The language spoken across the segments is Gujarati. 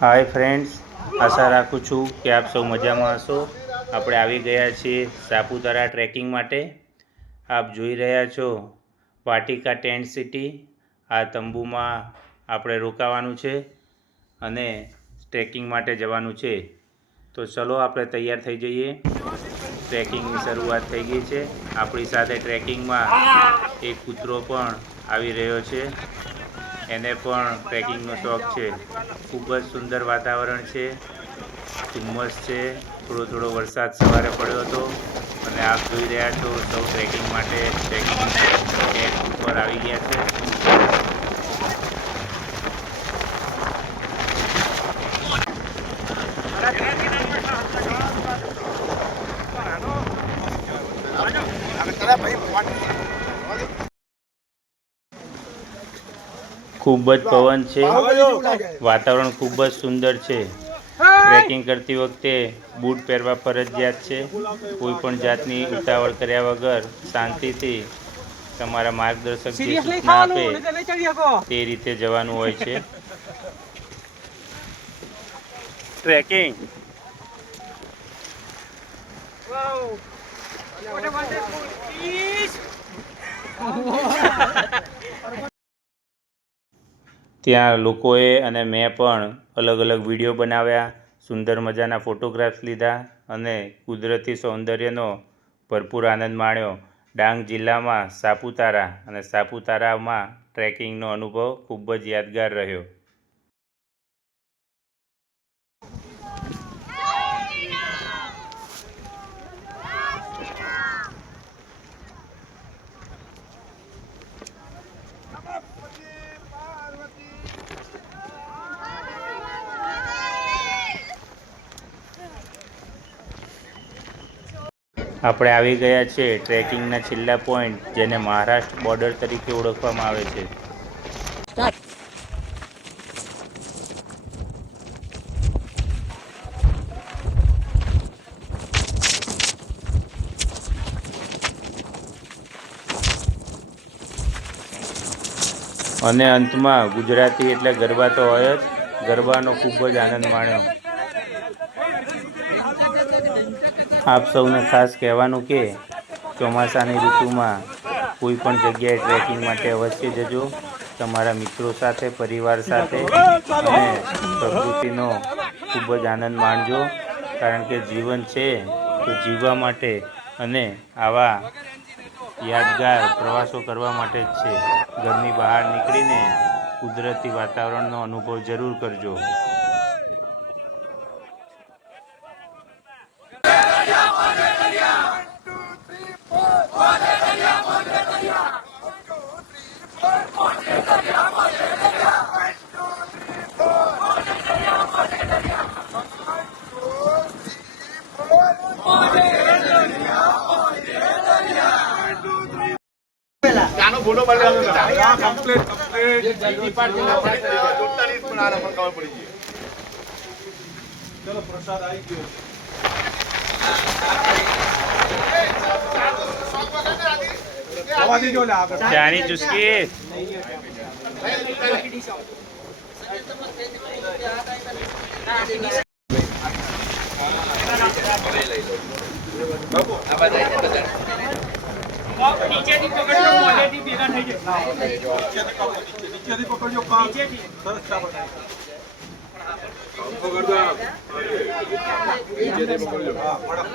हाय फ्रेंड्स, आशा राखું છું કે આપ સૌ મજામાં હશો। આપણે આવી ગયા છીએ સાપુતારા ટ્રેકિંગ માટે। આપ જોઈ રહ્યા છો વાટિકા ટેન્ટ સિટી। આ તંબુમાં આપણે રોકાવાનું છે અને ટ્રેકિંગ માટે જવાનું છે। તો ચલો આપણે તૈયાર થઈ જઈએ। ટ્રેકિંગની શરૂઆત થઈ ગઈ છે। આપણી સાથે ટ્રેકિંગમાં એક કૂતરો પણ આવી રહ્યો છે। એને પણ ટ્રેકિંગનો શોખ છે। ખૂબ જ સુંદર વાતાવરણ છે, ધુમ્મસ છે, થોડો થોડો વરસાદ સવારે પડ્યો હતો અને આપ જોઈ રહ્યા છો સૌ ટ્રેકિંગ માટે ટ્રેકિંગ ટેન્ટ ઉપર આવી ગયા છે। ખૂબ જ પવન છે, વાતાવરણ ખૂબ જ સુંદર છે। ટ્રેકિંગ કરતી વખતે બૂટ પહેરવા ફરજિયાત છે। કોઈ પણ જાતની ઉતાવળ કર્યા વગર શાંતિથી તમારા માર્ગદર્શક જે સૂચના આપે તે રીતે જવાનું હોય છે। ટ્રેકિંગ ત્યાં લોકોએ અને મેં પણ અલગ અલગ વિડીયો બનાવ્યા, સુંદર મજાના ફોટોગ્રાફ્સ લીધા અને કુદરતી સૌંદર્યનો ભરપૂર આનંદ માણ્યો। ડાંગ જિલ્લામાં સાપુતારા અને સાપુતારામાં ટ્રેકિંગનો અનુભવ ખૂબ જ યાદગાર રહ્યો। આપણે આવી ગયા છે ટ્રેકિંગના છેલ્લા પોઈન્ટ, જેને મહારાષ્ટ્ર બોર્ડર તરીકે ઓળખવામાં આવે છે। અને અંતમાં ગુજરાતી એટલે ગરબા તો હોય જ। ગરબાનો ખૂબ જ આનંદ માણ્યો। આપ સૌને ખાસ કહેવાનું કે ચોમાસાની ઋતુમાં કોઈ પણ જગ્યાએ ટ્રેકિંગ માટે અવશ્ય જજો, તમારા મિત્રો સાથે, પરિવાર સાથે, અને પ્રકૃતિનો ખૂબ જ આનંદ માણજો। કારણ કે જીવન છે તો જીવવા માટે અને આવા યાદગાર પ્રવાસો કરવા માટે જ છે। ઘરની બહાર નીકળીને કુદરતી વાતાવરણનો અનુભવ જરૂર કરજો। ફોટો ચલો પ્રસાદ આવી ગયો। ચાની ચુસ્કી નીચેથી પકડજો, મોઢેથી ભેગા થઈ જાય। નીચેથી પકડજો, કામ સરસ ચાલો। નીચેથી પકડજો, હા પડક।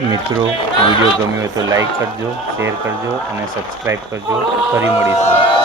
મિત્રો, વિડીયો ગમ્યો હોય તો લાઈક કરજો, શેર કરજો અને સબસ્ક્રાઈબ કરજો। ફરી મળીશું।